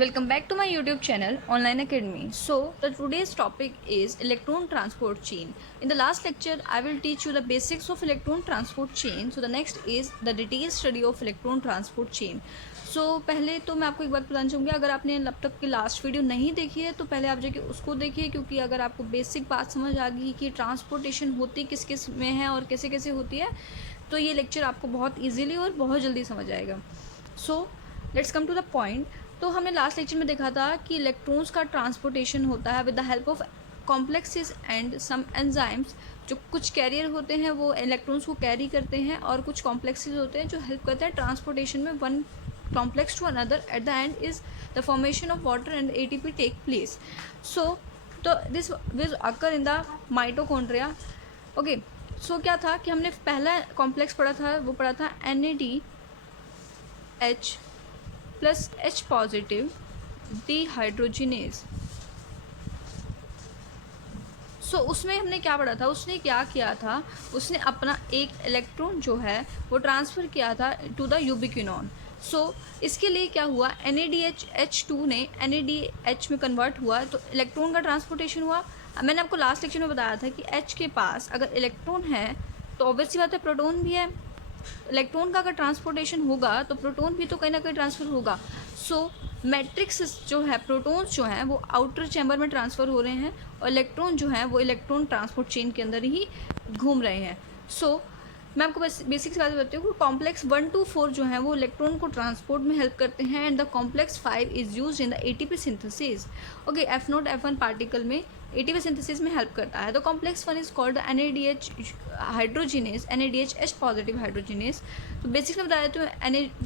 Welcome back to my YouTube channel Online Academy. So the today's topic is electron transport chain. In the last lecture I will teach you the basics of electron transport chain. So the next is the detailed study of electron transport chain. So पहले तो मैं आपको एक बात बताना चाहूँगी, अगर आपने अब तक की लास्ट वीडियो नहीं देखी है तो पहले आप जाके उसको देखिए, क्योंकि अगर आपको बेसिक बात समझ आ गई कि ट्रांसपोर्टेशन होती किस किस में है और कैसे कैसे होती है, तो ये लेक्चर आपको बहुत ईजीली और बहुत जल्दी समझ आएगा. So let's come to the point. तो हमने लास्ट लेक्चर में देखा था कि इलेक्ट्रॉन्स का ट्रांसपोर्टेशन होता है with the help of complexes and some enzymes. जो कुछ कैरियर होते हैं वो इलेक्ट्रॉन्स को कैरी करते हैं, और कुछ कॉम्प्लेक्सेस होते हैं जो हेल्प करते हैं ट्रांसपोर्टेशन में one complex to another. At the end is the formation of water and ATP take place. So तो this will occur in the mitochondria. Okay, so क्या था कि हमने पहला कॉम्प्लेक्स पढ़ा था, वो पढ़ा था NADH plus H positive dehydrogenase. So उसमें हमने क्या पढ़ा था, उसने क्या किया था, उसने अपना एक इलेक्ट्रॉन जो है वो ट्रांसफ़र किया था टू द यूबिक्विनोन. सो इसके लिए क्या हुआ, NADH ने NADH में कन्वर्ट हुआ, तो इलेक्ट्रॉन का ट्रांसपोर्टेशन हुआ. मैंने आपको लास्ट लेक्चर में बताया था कि H के पास अगर इलेक्ट्रॉन है तो ऑब्वियसली बात है प्रोटॉन भी है. इलेक्ट्रॉन का अगर ट्रांसपोर्टेशन होगा तो प्रोटॉन भी तो कहीं ना कहीं ट्रांसफ़र होगा. सो मैट्रिक्स जो है, प्रोटॉन्स जो हैं वो आउटर चैम्बर में ट्रांसफ़र हो रहे हैं, और इलेक्ट्रॉन जो हैं वो इलेक्ट्रॉन ट्रांसपोर्ट चेन के अंदर ही घूम रहे हैं. सो मैं आपको बस बेसिक सी बात बताती हूँ. कॉम्प्लेक्स 1 to 4 जो है वो इलेक्ट्रॉन को ट्रांसपोर्ट में हेल्प करते हैं, and the complex 5 is used in the ATP synthesis. Okay, F0 F1 particle में ATP सिंथेसिस में हेल्प करता है. तो complex 1 is called NADH hydrogenase, NADH positive hydrogenase. तो बेसिक में बता देती हूँ,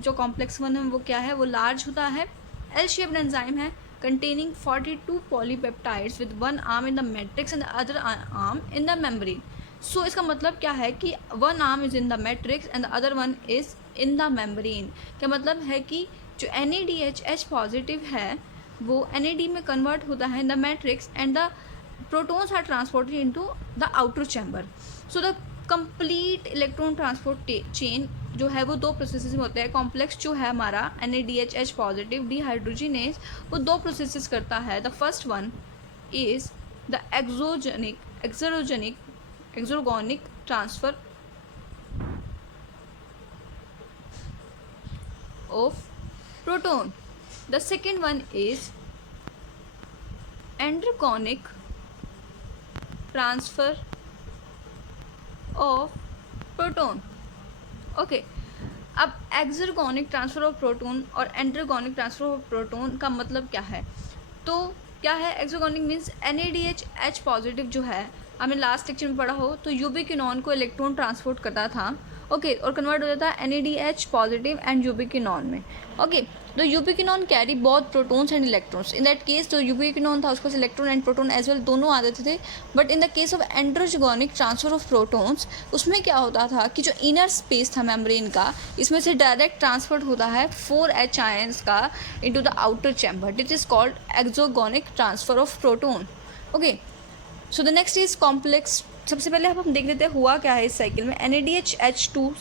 जो कॉम्प्लेक्स 1 है वो क्या है, वो लार्ज होता है, L शेप्ड एंजाइम है containing 42 polypeptides with one arm in the matrix and the other arm in the membrane. सो इसका मतलब क्या है कि one arm is in the matrix and the other one is in the membrane. क्या मतलब है कि जो NADH पॉजिटिव है वो NAD में कन्वर्ट होता है in the matrix, and the protons are transported into the outer chamber. So the complete electron transport chain जो है वो दो प्रोसेसेस में होता है. कॉम्प्लेक्स जो है हमारा NADH पॉजिटिव डिहाइड्रोजिनेज, वो दो प्रोसेसेस करता है. The first one is the exergonic transfer of proton. The second one is endergonic transfer of proton. Okay, अब एक्सरगोनिक ट्रांसफ़र ऑफ प्रोटोन और एंडरगोनिक ट्रांसफ़र ऑफ प्रोटोन का मतलब क्या है. तो क्या है, एक्सरगोनिक मीन्स NADH पॉजिटिव जो है, हमने लास्ट लेक्चर में पढ़ा हो, तो यूबिक्विनोन को इलेक्ट्रॉन ट्रांसपोर्ट करता था. ओके, और कन्वर्ट हो जाता है NADH पॉजिटिव एंड यूबिक्विनोन में. ओके, तो ubiquinone carry both protons and electrons. In that case जो यूबिक्विनोन था उसके पास electron and proton as well दोनों आ जाते थे. But in the case of endergonic transfer of protons, उसमें क्या होता था कि जो इनर स्पेस था मेम्ब्रेन का, इसमें से डायरेक्ट ट्रांसफर होता है 4H आयंस का into the outer chamber. This is called exergonic transfer of proton. Okay, so the next is complex. सबसे पहले हम देख लेते हैं हुआ क्या है इस साइकिल में. NADH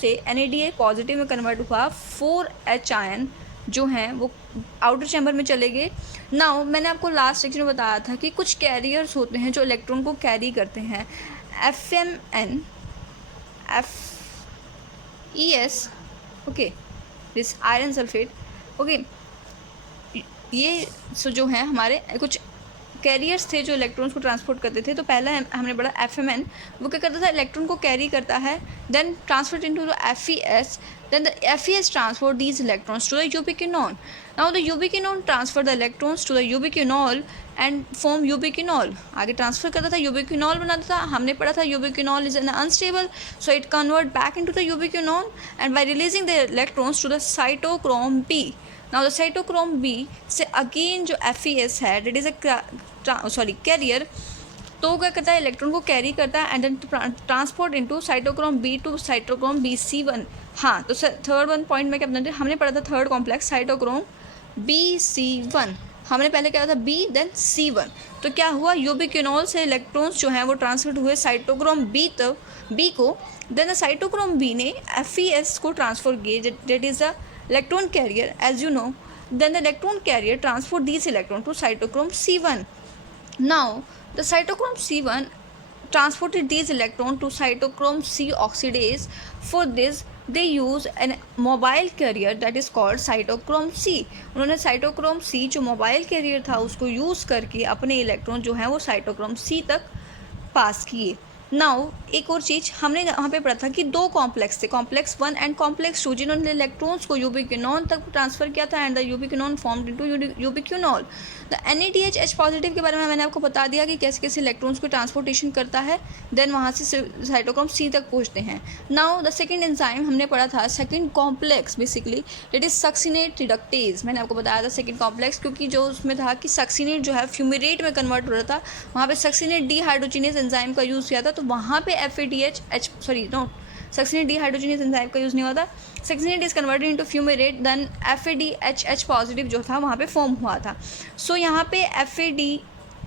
से NADH पॉजिटिव में कन्वर्ट हुआ 4H आयन जो हैं वो आउटर चैम्बर में चले गए. नाउ मैंने आपको लास्ट सेक्शन में बताया था कि कुछ कैरियर्स होते हैं जो इलेक्ट्रॉन को कैरी करते हैं. FMN, FeS, okay, this iron sulphate. Okay, ये सो जो है हमारे कुछ कैरियर्स थे जो इलेक्ट्रॉन्स को ट्रांसपोर्ट करते थे. तो पहला हमने पढ़ा FMN, वो क्या करता था, इलेक्ट्रॉन को कैरी करता है, then transfer into the FeS, then the FeS transfer these electrons to the ubiquinone. Now the ubiquinone transfer the electrons to the ubiquinol and form ubiquinol. आगे ट्रांसफर करता था, ubiquinol बनाता था. हमने पढ़ा था ubiquinol is an unstable, so it convert back into the ubiquinone and by releasing the electrons to the cytochrome B. Now the cytochrome B से again जो FeS है, that is a carrier, तो क्या करता है, इलेक्ट्रॉन को carry करता है and then transport into cytochrome B to cytochrome BC1. हाँ, तो थर्ड वन पॉइंट में क्या हमने पढ़ा था, थर्ड कॉम्प्लेक्स साइटोक्रोम BC1. हमने पहले क्या था, B देन C1. तो क्या हुआ, यूबिक्विनोल से इलेक्ट्रॉन्स जो हैं वो ट्रांसफर हुए साइटोक्रोम B को. देन द साइटोक्रोम B ने FeS को ट्रांसफर किए, that is the electron carrier. As you know then the electron carrier transport these electrons to cytochrome C1. Now the cytochrome C1 transported these electrons to cytochrome C oxidase. For this they use a mobile carrier that is called cytochrome C. उन्होंने cytochrome C जो mobile career था उसको use करके अपने electron जो हैं वो cytochrome C तक पास किए. नाउ एक और चीज़ हमने यहाँ पे पढ़ा था कि दो कॉम्प्लेक्स थे, कॉम्प्लेक्स 1 एंड कॉम्प्लेक्स 2, जिन्होंने इलेक्ट्रॉन्स को यूबिक्विनोन तक ट्रांसफ़र किया था and the ubiquinone formed into ubiquinol. The NADH positive के बारे में मैंने आपको बता दिया कि कैसे कैसे इलेक्ट्रॉन्स को ट्रांसपोर्टेशन करता है, देन वहाँ से साइटोक्रोम C तक पहुँचते हैं. नाउ द सेकेंड एंजाइम हमने पढ़ा था second complex basically it is succinate reductase. मैंने आपको बताया था सेकेंड कॉम्प्लेक्स क्योंकि जो उसमें था कि सक्सिनेट जो है फ्यूमिरेट में कन्वर्ट हो रहा था, वहाँ पे सक्सिनेट डिहाइड्रोजिनेज एंजाइम का यूज़ किया था, तो वहाँ पे सक्सिनेट डिहाइड्रोजिनेज एंजाइम का यूज़ नहीं हुआ था. Succinate is converted into fumarate, then FADH positive जो था वहाँ पे फॉर्म हुआ था. सो यहाँ पे FAD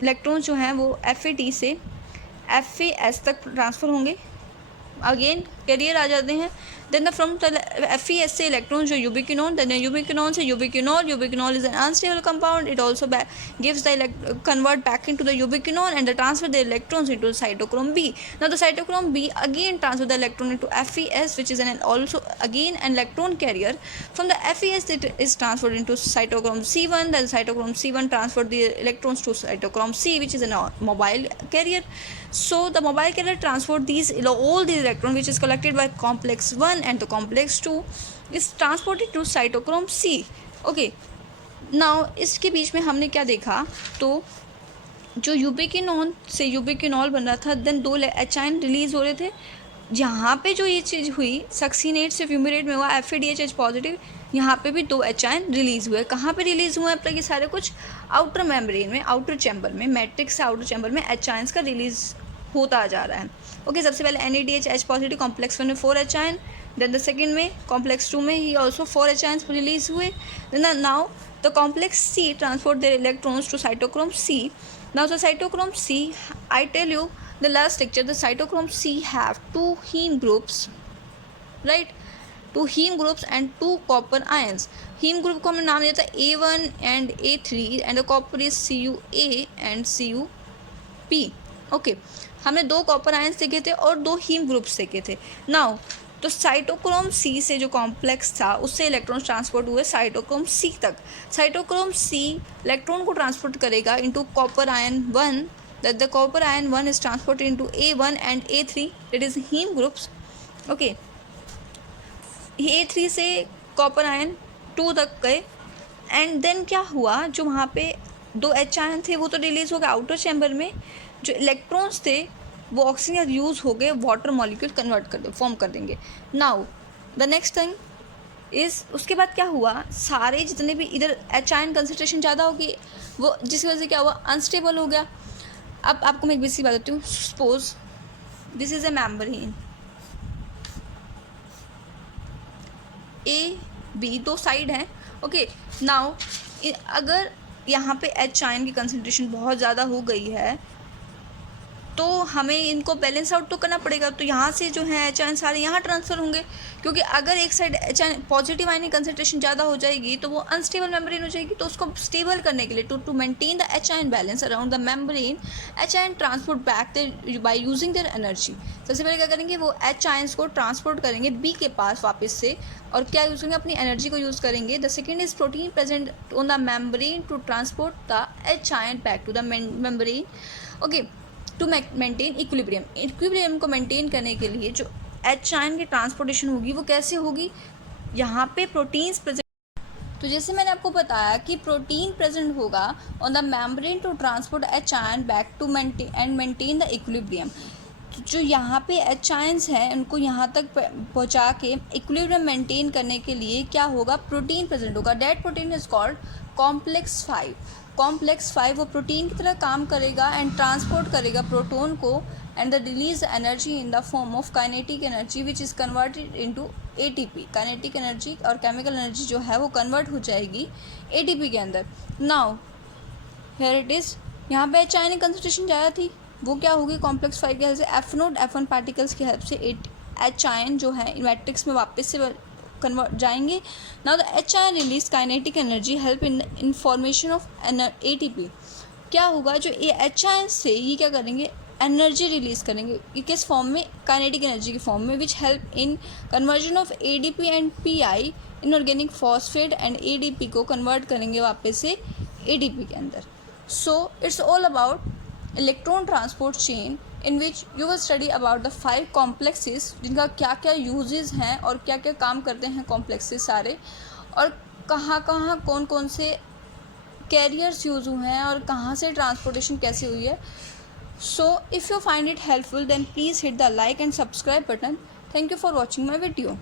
इलेक्ट्रॉन जो हैं वो FAD से FAS तक ट्रांसफ़र होंगे, अगेन कैरियर आ जाते हैं. देन फ्रॉम FAS से इलेक्ट्रॉन जो यूबिक्विनोन, देन यूबिक्विनोन से ubiquinol. Ubiquinol is an unstable compound, it also gives the convert back into the ubiquinone and transfer the electrons into the cytochrome B. Now the cytochrome B again transfer the electron into FAS, which is also again an electron carrier. From the FAS it is transferred into cytochrome C1, then cytochrome C1 transfer the electrons to cytochrome C, which is a mobile carrier. So the mobile carrier transport all these electrons which is collected by complex 1 and the complex 2 is transported to cytochrome C. Okay. Now इसके बीच में हमने क्या देखा, तो जो यूबिक्विनोन से यूबिक्विनोल बन रहा था, देन 2 एचाइन रिलीज़ हो रहे थे. यहाँ पे जो ये चीज़ हुई सक्सिनेट से फ्यूमिरेट में हुआ FADH पॉजिटिव, यहाँ पे भी 2 एचाइन रिलीज़ हुए. कहाँ पे रिलीज़ हुए अब तक ये सारे कुछ आउटर मेम्ब्रेन में, आउटर चैम्बर में, मैट्रिक्स से आउटर चैम्बर में एचाइन्स का रिलीज़ होता जा रहा है. ओके, सबसे पहले NADH पॉजिटिव कॉम्प्लेक्स 1 में 4 एचाइन, देन द सेकेंड में कॉम्प्लेक्स 2 में ही ऑल्सो 4 एचाइन्स रिलीज़ हुए. Then now the complex C transport their electrons to cytochrome C. Now the cytochrome C, I tell you the last lecture, the cytochrome C have 2 heme groups, right? 2 heme groups and 2 copper ions. Heme group को हमने नाम दिया था A1 and A3 and the copper is CuA and CuP. Okay, हमने 2 copper ions देखे थे और 2 heme groups देखे थे. Now तो साइटोक्रोम C से जो कॉम्प्लेक्स था उससे इलेक्ट्रॉन ट्रांसपोर्ट हुए साइटोक्रोम C तक. साइटोक्रोम C इलेक्ट्रॉन को ट्रांसपोर्ट करेगा into copper ion 1, that the copper ion 1 is transported into A1 and A3, that is heme groups. Okay, A3 से कॉपर आयन 2 तक गए एंड देन क्या हुआ, जो वहाँ पे 2 H आयन थे वो तो रिलीज़ हो गए आउटर चैम्बर में, जो इलेक्ट्रॉन्स थे वो ऑक्सीजन यूज़ हो गए वाटर मॉलिक्यूल फॉर्म कर देंगे. Now the next thing is, उसके बाद क्या हुआ, सारे जितने भी इधर H आयन कंसनट्रेशन ज़्यादा होगी, वो जिसकी वजह से क्या हुआ, अनस्टेबल हो गया. अब आपको मैं एक बेसिक बात बताती हूँ. Suppose this is a membrane, A B 2 side हैं. ओके, नाउ अगर यहाँ पे H आयन की कंसनट्रेशन बहुत ज़्यादा हो गई है तो हमें इनको बैलेंस आउट तो करना पड़ेगा. तो यहाँ से जो है H आयन सारे यहाँ ट्रांसफ़र होंगे, क्योंकि अगर एक side H ion positive ion की कंसनट्रेशन ज़्यादा हो जाएगी तो वो अनस्टेबल मेम्ब्रेन हो जाएगी. तो उसको स्टेबल करने के लिए to maintain the H ion balance around the membrane, H ion transport back by using their energy. सबसे पहले क्या करेंगे, वो H आयन्स को ट्रांसपोर्ट करेंगे B के पास वापस से, और क्या यूज़ करेंगे, अपनी एनर्जी को यूज़ करेंगे. The second is protein present on the membrane to transport the H ion back to the membrane. Okay, to maintain equilibrium को मेंटेन करने के लिए जो H आयन की ट्रांसपोर्टेशन होगी वो कैसे होगी, यहाँ पे प्रोटीन्स प्रेजेंट. तो जैसे मैंने आपको बताया कि प्रोटीन प्रेजेंट होगा on the membrane to transport H ion back to maintain the equilibrium. जो यहाँ पे H आयन्स हैं उनको यहाँ तक पहुँचा के इक्विलिब्रियम मेंटेन करने के लिए क्या होगा, प्रोटीन प्रेजेंट होगा. That protein is called complex 5. Complex 5 वो प्रोटीन की तरह काम करेगा एंड ट्रांसपोर्ट करेगा प्रोटोन को and the release energy in the form of kinetic energy which is converted into ATP. Kinetic energy और केमिकल एनर्जी जो है वो कन्वर्ट हो जाएगी ATP के अंदर. नाउ हियर इट इज़, यहाँ पे H आयन की कंसंट्रेशन ज़्यादा थी, वो क्या होगी, कॉम्प्लेक्स 5 की हेल्प से F0 F1 पार्टिकल्स की हेल्प से H आयन जो है मैट्रिक्स में वापस से कन्वर्ट जाएंगे. Now the HIN release kinetic energy help in information of ATP. क्या होगा, जो ये HIN से ये क्या करेंगे, एनर्जी रिलीज करेंगे. ये किस फॉर्म में, काइनेटिक एनर्जी के फॉर्म में, which help in conversion of ADP and PI inorganic phosphate and ADP को कन्वर्ट करेंगे वापस से ADP के अंदर. So it's all about electron transport chain in which you will study about the 5 complexes, जिनका क्या क्या यूजेस हैं और क्या क्या काम करते हैं कॉम्प्लेक्सेस सारे, और कहाँ कहाँ कौन कौन से कैरियर्स यूज़ हुए हैं और कहाँ से ट्रांसपोर्टेशन कैसे हुई है. So if you find it helpful then please hit the like and subscribe button. Thank you for watching my video.